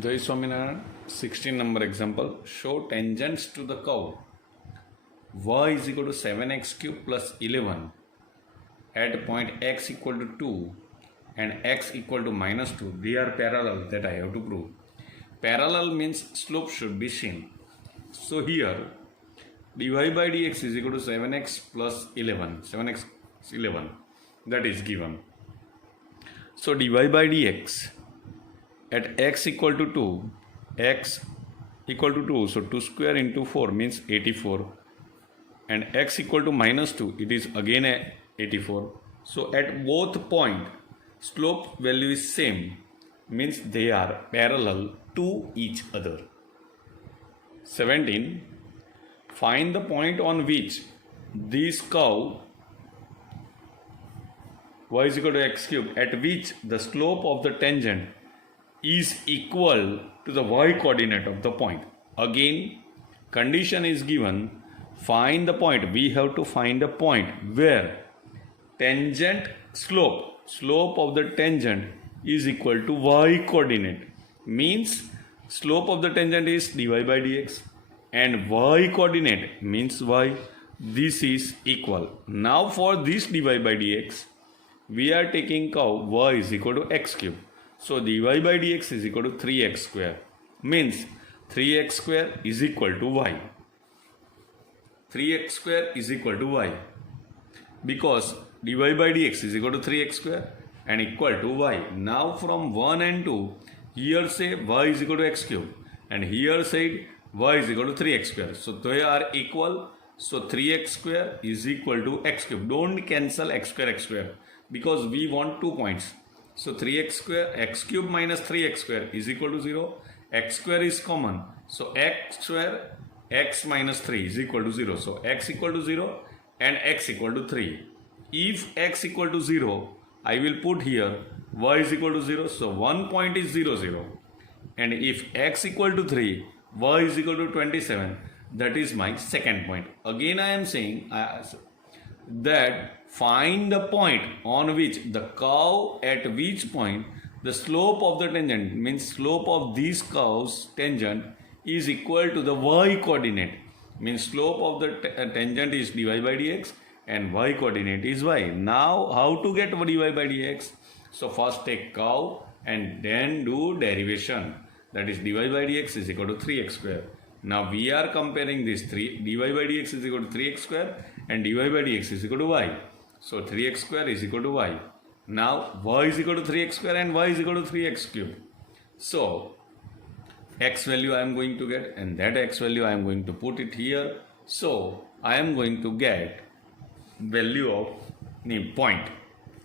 Jai Swaminarayan, 16 number example. Show tangents to the curve y is equal to 7x cube plus 11 at point x equal to 2 and x equal to minus 2. They are parallel, that I have to prove. Parallel means slope should be seen. So here dy by dx is equal to 7x plus 11. 7x 11, that is given. So dy by dx at x equal to 2, x equal to 2, so 2 square into 4 means 84, and x equal to minus 2, it is again 84. So at both point slope value is same, means they are parallel to each other. 17. Find the point on which this curve y is equal to x cube, at which the slope of the tangent is equal to the y coordinate of the point. Again, condition is given, find the point. We have to find a point where tangent slope of the tangent is equal to y coordinate. Means slope of the tangent is dy by dx and y coordinate means y. This is equal. Now for this dy by dx, we are taking curve y is equal to x cube. So dy by dx is equal to 3x square, means 3x square is equal to y. 3x square is equal to y, because dy by dx is equal to 3x square and equal to y. Now from 1 and 2, here say y is equal to x cube and here say y is equal to 3x square. So they are equal. So 3x square is equal to x cube. Don't cancel x square because we want 2 points. So 3x square, x cube minus 3x square is equal to 0. X square is common. So x square, x minus 3 is equal to 0. So x equal to 0 and x equal to 3. If x equal to 0, I will put here y is equal to 0. So 1 point is 0, 0. And if x equal to 3, y is equal to 27. That is my second point. Again I am saying that find the point on which the curve at which point the slope of the tangent, means slope of this curve's tangent, is equal to the y coordinate, means slope of the tangent is dy by dx and y coordinate is y. Now how to get dy by dx? So first take curve and then do derivation, that is dy by dx is equal to 3x square. Now we are comparing this 3, dy by dx is equal to 3x square and dy by dx is equal to y. So 3x square is equal to y. Now y is equal to 3x square and y is equal to 3x cube. So x value I am going to get, and that x value I am going to put it here. So I am going to get value of point.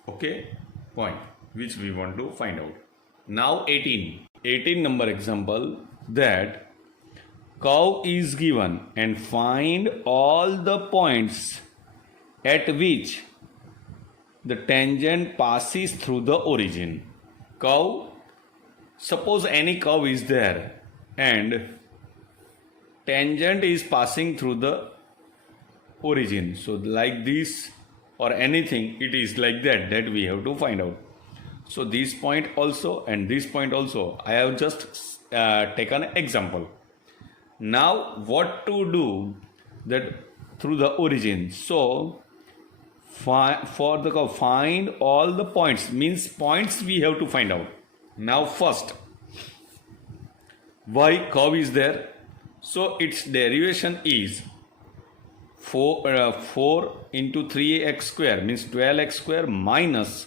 Okay, point which we want to find out. Now 18 number example, that curve is given and find all the points at which the tangent passes through the origin. Curve, suppose any curve is there and tangent is passing through the origin. So like this or anything, it is like that we have to find out. So this point also and this point also, I have just taken an example. Now what to do that through the origin? So for the curve, find all the points, means points we have to find out. Now first, y curve is there, so its derivation is 4 into 3x square means 12x square minus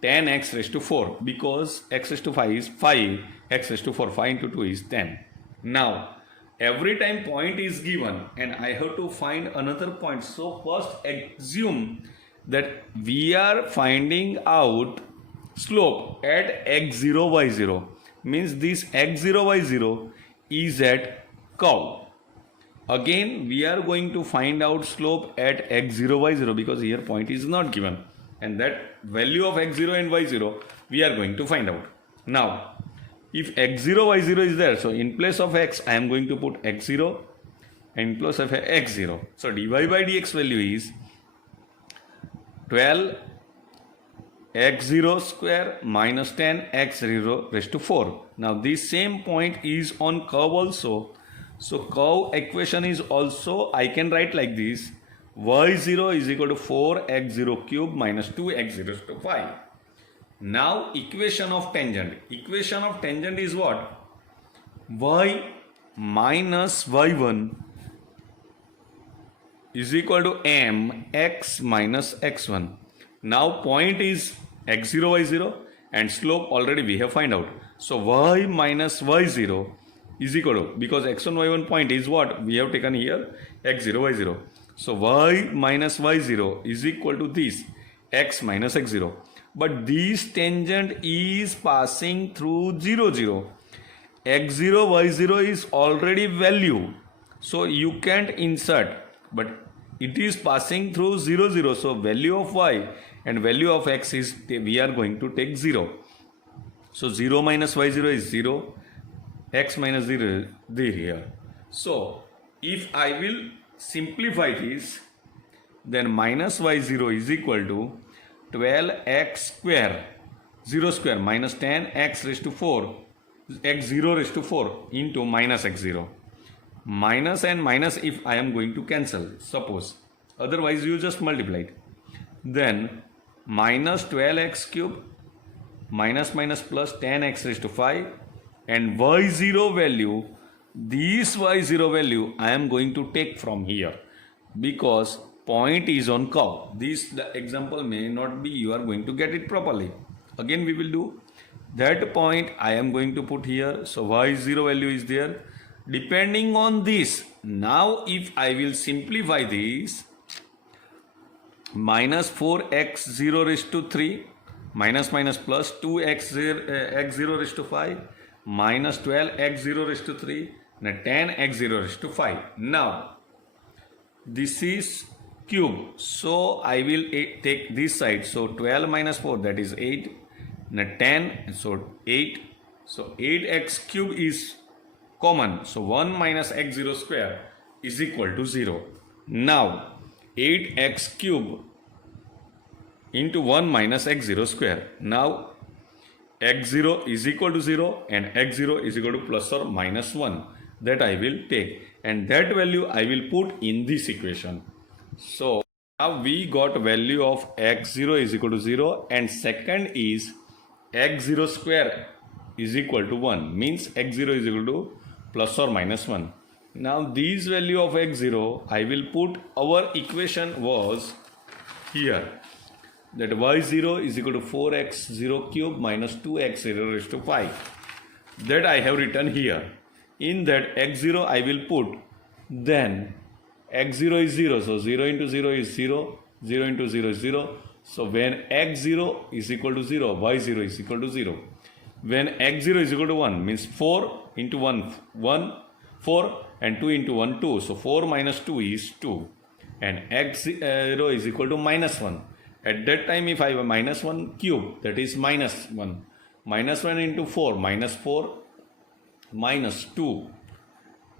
10x raised to 4, because x raised to 5 is 5, x raised to 4, 5 into 2 is 10. Now every time point is given and I have to find another point. So first assume that we are finding out slope at x0, y0, means this x0, y0 is at curve. Again we are going to find out slope at x0, y0 because here point is not given, and that value of x0 and y0 we are going to find out. Now if x0, y0 is there, so in place of x I am going to put x0 and in place of x0. So dy by dx value is 12 x0 square minus 10 x0 raised to 4. Now this same point is on curve also. So curve equation is also, I can write like this, y0 is equal to 4x0 cube minus 2x0 raised to 5. Now equation of tangent. Equation of tangent is what? Y minus y1 is equal to mx minus x1. Now point is x0, y0 and slope already we have find out. So y minus y0 is equal to, because x1, y1 point is what? We have taken here x0, y0. So y minus y0 is equal to this x minus x0. But this tangent is passing through 0, 0. x0, y0 is already value. So you can't insert. But it is passing through 0, 0. So value of y and value of x is, we are going to take 0. So 0 minus y0 is 0. X minus 0 is here. So if I will simplify this, then minus y0 is equal to 12x square, 0 square minus 10x raised to 4, x0 raised to 4 into minus x0. Minus and minus if I am going to cancel, suppose. Otherwise you just multiply it. Then minus 12x cube minus minus plus 10x raised to 5 and y0 value, this y0 value I am going to take from here because point is on curve. This the example may not be, you are going to get it properly. Again we will do that point I am going to put here. So y0 value is there. Depending on this, now if I will simplify this, minus 4x0 raised to 3 minus minus plus 2x0 raised to 5 minus 12x0 raised to 3 and 10x0 raised to 5. Now this is cube, so I will take this side. So 12 minus 4, that is 8, and 10, so 8. So 8x cube is common, so 1 minus x0 square is equal to 0. Now 8x cube into 1 minus x0 square. Now x0 is equal to 0 and x0 is equal to plus or minus 1. That I will take, and that value I will put in this equation. So now we got value of x0 is equal to 0 and second is x0 square is equal to 1, means x0 is equal to plus or minus 1. Now this value of x0 I will put, our equation was here, that y0 is equal to 4x0 cube minus 2x0 raised to 5. That I have written here. In that x0 I will put, then x0 is 0, so 0 into 0 is 0, 0 into 0 is 0. So when x0 is equal to 0, y0 is equal to 0. When x0 is equal to 1, means 4 into 1, 1, 4 and 2 into 1, 2. So 4 minus 2 is 2 and x0 is equal to minus 1. At that time if I have a minus 1 cube, that is minus 1. Minus 1 into 4, minus 4 minus 2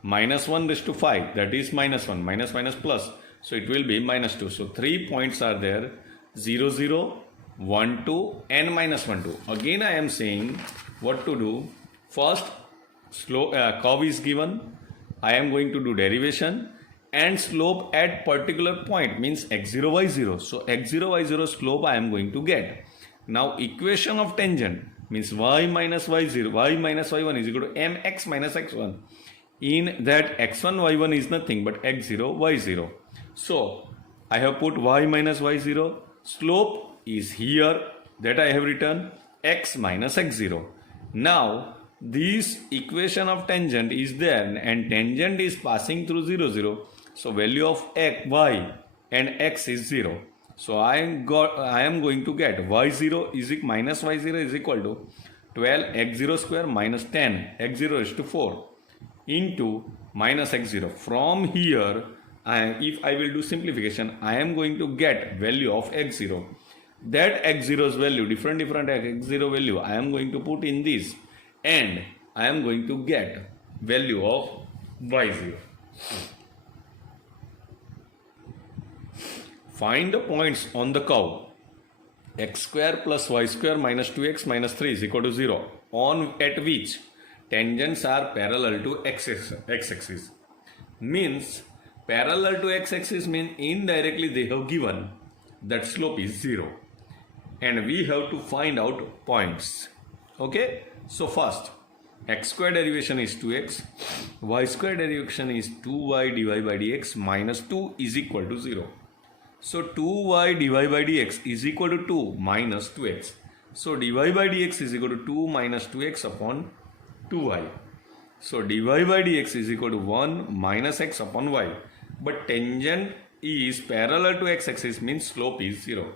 minus 1 raised to 5, that is minus 1, minus minus plus, so it will be minus 2. So 3 points are there, 0 0, 1 2 and minus 1 2. Again I am saying what to do. First slope curve is given, I am going to do derivation and slope at particular point, means x0 y0. So x0 y0 slope I am going to get. Now equation of tangent means y minus y0, y minus y1 is equal to mx minus x1. In that x1 y1 is nothing but x0 y0. So I have put y minus y0, slope is here, that I have written x minus x0. Now this equation of tangent is there and tangent is passing through 0 0. So value of x, y and x is 0. So I am going to get y0 is minus y0 is equal to 12 x0 square minus 10 x0 is to 4 into minus x0. From here, if I will do simplification, I am going to get value of x0. That x0's value, different x0 value, I am going to put in this, and I am going to get value of y0. Find the points on the curve. x square plus y square minus 2x minus 3 is equal to 0, on at which tangents are parallel to x-axis. Means parallel to x-axis means indirectly they have given that slope is 0. And we have to find out points. Okay, so first x square derivation is 2x, y square derivation is 2y dy by dx minus 2 is equal to 0. So 2y dy by dx is equal to 2 minus 2x. So dy by dx is equal to 2 minus 2x upon 2y. So dy by dx is equal to 1 minus x upon y. But tangent is parallel to x-axis means slope is 0.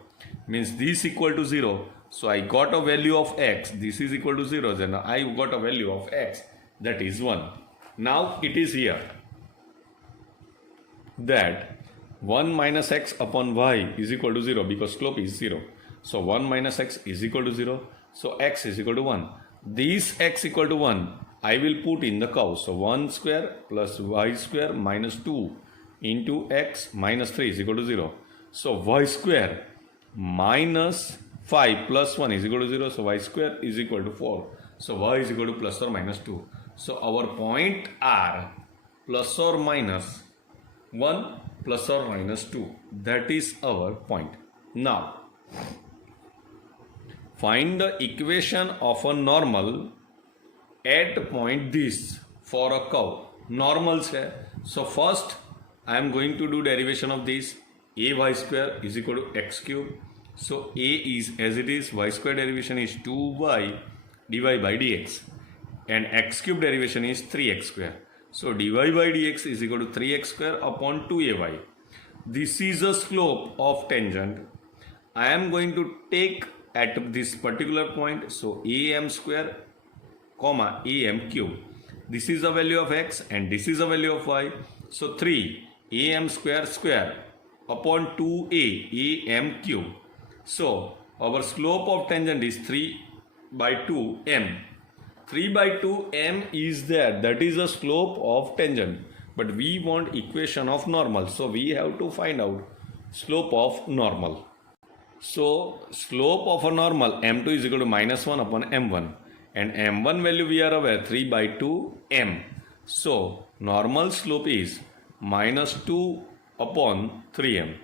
Means this equal to 0. So I got a value of x. This is equal to 0. Then I got a value of x. That is 1. Now it is here that 1 minus x upon y is equal to 0 because slope is 0. So 1 minus x is equal to 0. So x is equal to 1. This x equal to 1 I will put in the curve. So 1 square plus y square minus 2 into x minus 3 is equal to 0. So y square minus 5 plus 1 is equal to 0. So y square is equal to 4. So y is equal to plus or minus 2. So our point are plus or minus 1 plus or minus 2. That is our point. Now find the equation of a normal at point this for a curve. Normals hai. So first I am going to do derivation of this. A y square is equal to x cube. So a is as it is, y square derivation is 2y dy by dx and x cube derivation is 3x square. So dy by dx is equal to 3x square upon 2ay. This is a slope of tangent. I am going to take at this particular point. So am square comma am cube. This is the value of x and this is the value of y. So 3 am square square upon 2a am cube. So our slope of tangent is 3 by 2 m. 3 by 2 m is there. That is the slope of tangent. But we want equation of normal. So we have to find out slope of normal. So slope of a normal m2 is equal to minus 1 upon m1. And m1 value we are aware 3 by 2 m. So normal slope is minus 2 upon 3m.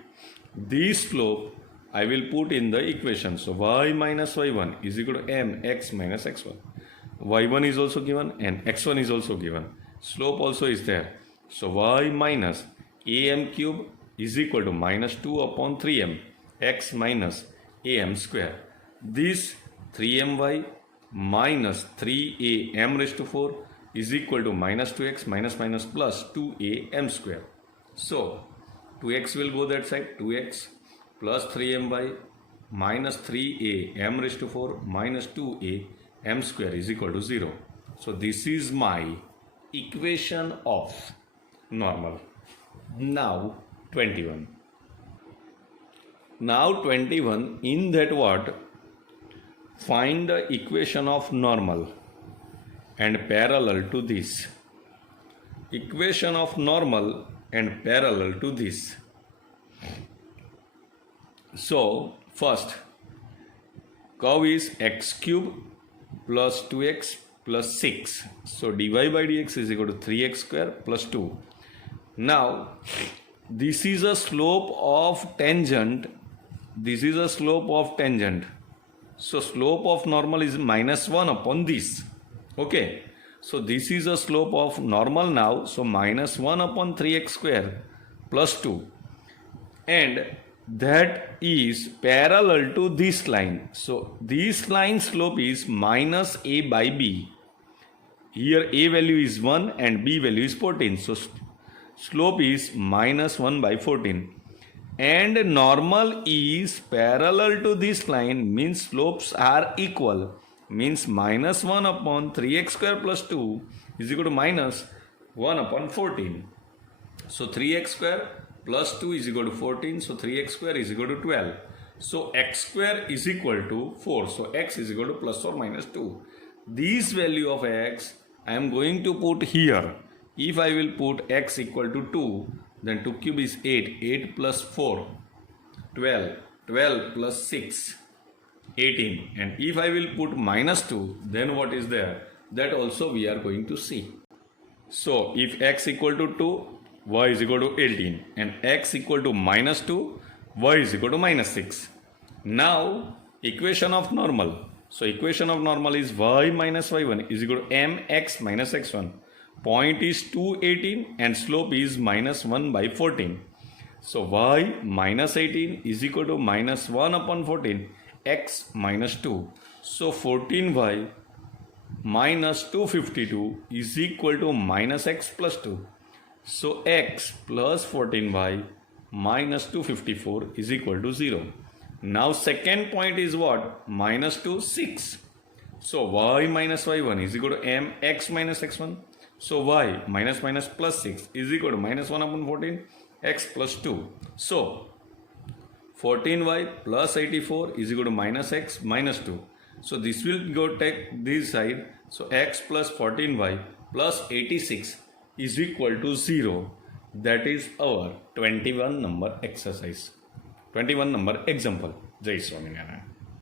This slope I will put in the equation. So y minus y1 is equal to mx minus x1. y1 is also given and x1 is also given. Slope also is there. So y minus am cube is equal to minus 2 upon 3m x minus am square. This 3my minus 3am raised to 4 is equal to minus 2x minus minus plus 2am square. So 2x will go that side, 2x plus 3my minus 3am raised to 4 minus 2am square is equal to 0. So this is my equation of normal. Now 21. Now 21, in that what? Find the equation of normal and parallel to this. Equation of normal and parallel to this. So first curve is x cube plus 2x plus 6. So dy by dx is equal to 3x square plus 2. Now this is a slope of tangent. This is a slope of tangent. So slope of normal is minus 1 upon this. Okay. So this is a slope of normal now. So minus 1 upon 3x square plus 2. And that is parallel to this line. So this line slope is minus a by b. Here a value is 1 and b value is 14. So slope is minus 1 by 14. And normal is parallel to this line means slopes are equal. Means minus 1 upon 3x square plus 2 is equal to minus 1 upon 14. So 3x square plus 2 is equal to 14. So 3x square is equal to 12. So x square is equal to 4. So x is equal to plus or minus 2. This value of x I am going to put here. If I will put x equal to 2, then 2 cube is 8. 8 plus 4, 12. 12 plus 6, 18. And if I will put minus 2, then what is there? That also we are going to see. So if x equal to 2, y is equal to 18, and x equal to minus 2, y is equal to minus 6. Now equation of normal. So equation of normal is y minus y1 is equal to mx minus x1. Point is 2, 18 and slope is minus 1 by 14. So y minus 18 is equal to minus 1 upon 14, x minus 2. So 14y minus 252 is equal to minus x plus 2. So x plus 14y minus 254 is equal to 0. Now second point is what? Minus 2, 6. So y minus y1 is equal to mx minus x1. So y minus minus plus 6 is equal to minus 1 upon 14, x plus 2. So 14y plus 84 is equal to minus x minus 2. So this will go take this side. So x plus 14y plus 86 is equal to 0. That is our 21 number exercise. 21 number example. Jai Swaminarayan.